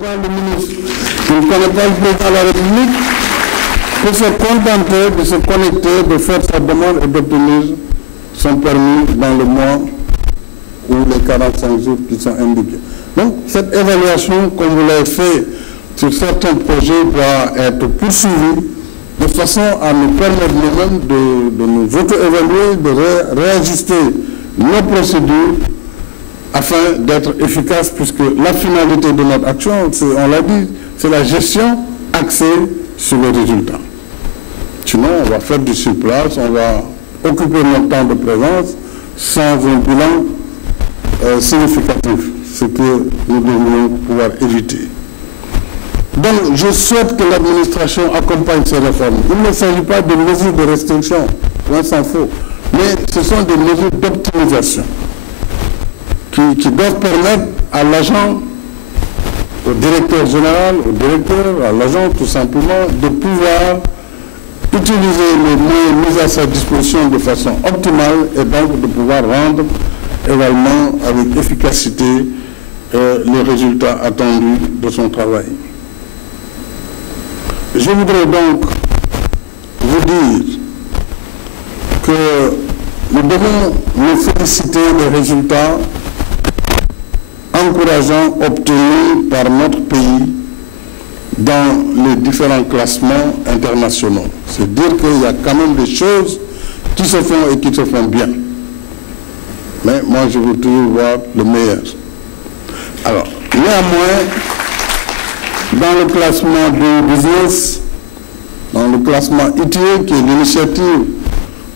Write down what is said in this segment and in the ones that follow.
Quand le ministre qui ne connaît pas le président de la République peut se contenter de se connecter, de faire sa demande et d'obtenir son permis dans le mois ou les 45 jours qui sont indiqués. Donc cette évaluation, comme vous l'avez fait sur certains projets, doit être poursuivie de façon à nous permettre nous-mêmes de nous auto-évaluer, de réajuster nos procédures afin d'être efficace, puisque la finalité de notre action, on l'a dit, c'est la gestion axée sur les résultats. Sinon, on va faire du surplace, on va occuper notre temps de présence sans un bilan significatif, ce que nous devrions pouvoir éviter. Donc, je souhaite que l'administration accompagne ces réformes. Il ne s'agit pas de mesures de restriction, loin s'en faut, mais ce sont des mesures d'optimisation qui doivent permettre à l'agent, au directeur général, au directeur, à l'agent tout simplement, de pouvoir utiliser les moyens mis à sa disposition de façon optimale et donc de pouvoir rendre également avec efficacité les résultats attendus de son travail. Je voudrais donc vous dire que nous devons nous féliciter des résultats encourageants obtenus par notre pays dans les différents classements internationaux. C'est dire qu'il y a quand même des choses qui se font et qui se font bien. Mais moi, je veux toujours voir le meilleur. Alors, néanmoins, dans le classement du business, dans le classement ITIE, qui est l'initiative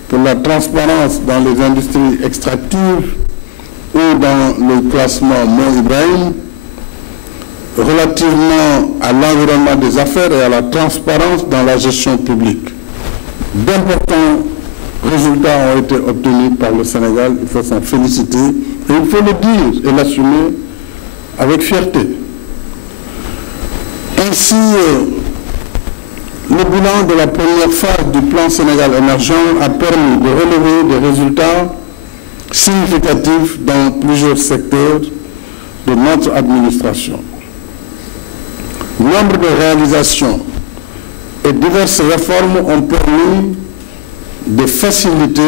pour la transparence dans les industries extractives, ou dans le classement Mo Ibrahim, relativement à l'environnement des affaires et à la transparence dans la gestion publique. D'importants résultats ont été obtenus par le Sénégal, il faut s'en féliciter, et il faut le dire et l'assumer avec fierté. Ainsi, le bilan de la première phase du plan Sénégal émergent a permis de relever des résultats significatifs dans plusieurs secteurs de notre administration. Nombre de réalisations et diverses réformes ont permis de faciliter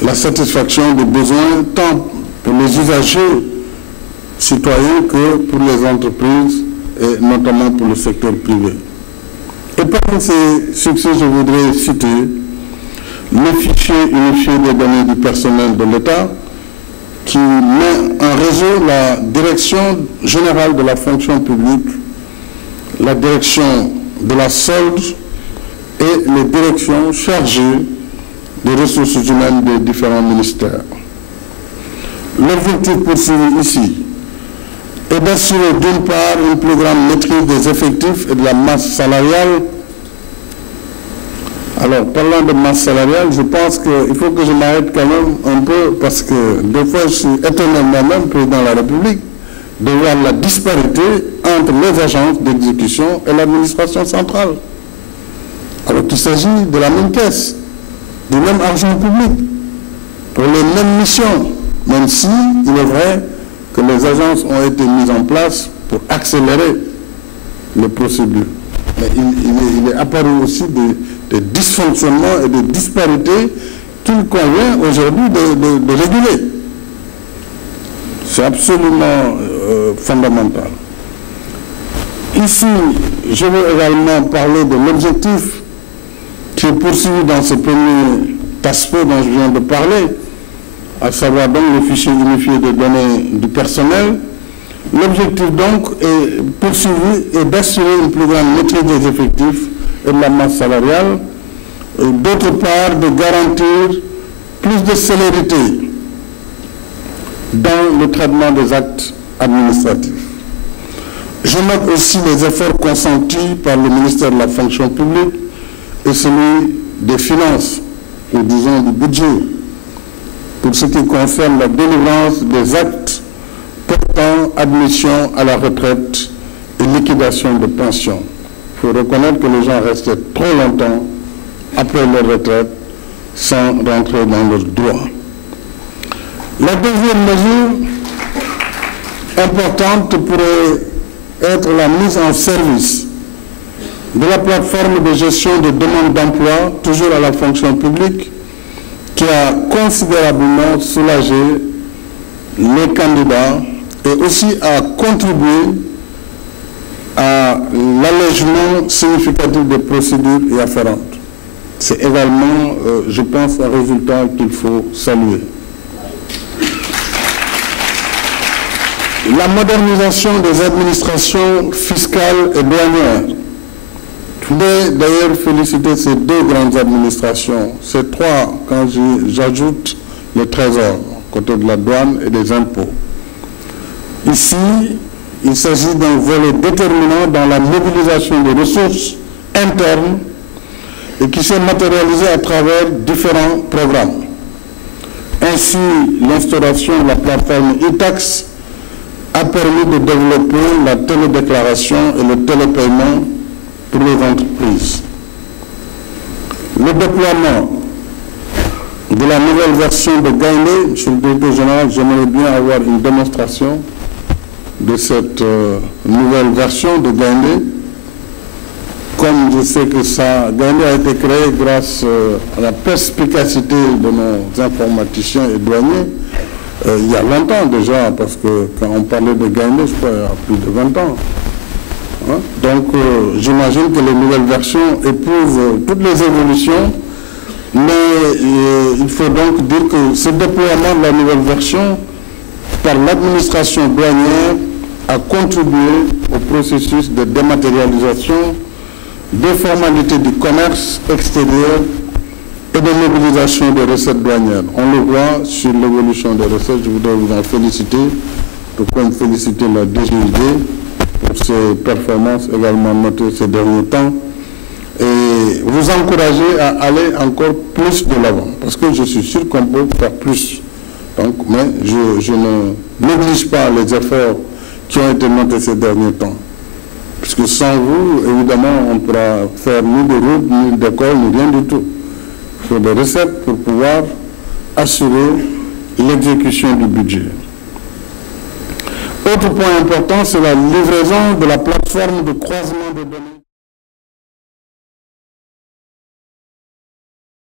la satisfaction des besoins tant pour les usagers citoyens que pour les entreprises et notamment pour le secteur privé. Et parmi ces succès, je voudrais citer le fichier unifié des données du personnel de l'État qui met en réseau la direction générale de la fonction publique, la direction de la solde et les directions chargées des ressources humaines des différents ministères. L'objectif poursuivi ici est d'assurer d'une part une plus grande maîtrise des effectifs et de la masse salariale. Alors, parlant de masse salariale, je pense qu'il faut que je m'arrête quand même un peu parce que des fois je suis étonné moi-même, président de la République, de voir la disparité entre les agences d'exécution et l'administration centrale. Alors qu'il s'agit de la même caisse, du même argent public, pour les mêmes missions, même si il est vrai que les agences ont été mises en place pour accélérer les procédures. Mais il est apparu aussi des dysfonctionnements et des disparités qu'il convient aujourd'hui de réguler. C'est absolument fondamental. Ici, je veux également parler de l'objectif qui est poursuivi dans ce premier aspect dont je viens de parler, à savoir donc le fichier unifié des données du personnel. L'objectif donc est poursuivi et d'assurer une plus grande maîtrise des effectifs et de la masse salariale, et d'autre part de garantir plus de célérité dans le traitement des actes administratifs. Je note aussi les efforts consentis par le ministère de la fonction publique et celui des finances, ou disons du budget, pour ce qui concerne la délivrance des actes portant admission à la retraite et liquidation de pensions. Il faut reconnaître que les gens restaient trop longtemps après leur retraite sans rentrer dans leurs droits. La deuxième mesure importante pourrait être la mise en service de la plateforme de gestion de demande d'emploi, toujours à la fonction publique, qui a considérablement soulagé les candidats et aussi a contribué à l'allègement significatif des procédures y afférentes. C'est également, je pense, un résultat qu'il faut saluer. La modernisation des administrations fiscales et douanières. Je voudrais d'ailleurs féliciter ces deux grandes administrations, ces trois, quand j'ajoute le Trésor, côté de la douane et des impôts. Ici, il s'agit d'un volet déterminant dans la mobilisation des ressources internes et qui s'est matérialisé à travers différents programmes. Ainsi, l'instauration de la plateforme e-tax a permis de développer la télédéclaration et le télépaiement pour les entreprises. Le déploiement de la nouvelle version de Gaindé, sur le directeur général, j'aimerais bien avoir une démonstration de cette nouvelle version de Gaindé. Comme je sais que Gaindé a été créé grâce à la perspicacité de nos informaticiens et douaniers, il y a longtemps déjà, parce que quand on parlait de Gaindé, je crois, il y a plus de 20 ans. Hein? Donc, j'imagine que les nouvelles versions éprouvent toutes les évolutions, mais il faut donc dire que ce déploiement de la nouvelle version par l'administration douanière a contribué au processus de dématérialisation des formalités du commerce extérieur et de mobilisation des recettes douanières. On le voit sur l'évolution des recettes. Je voudrais vous en féliciter, tout comme féliciter la DGID pour ses performances également notées ces derniers temps et vous encourager à aller encore plus de l'avant, parce que je suis sûr qu'on peut faire plus. Donc, mais je ne néglige pas les efforts qui ont été notés ces derniers temps. Puisque sans vous, évidemment, on ne pourra faire ni de route, ni d'école, ni rien du tout. Il faut des recettes pour pouvoir assurer l'exécution du budget. Autre point important, c'est la livraison de la plateforme de croisement de données.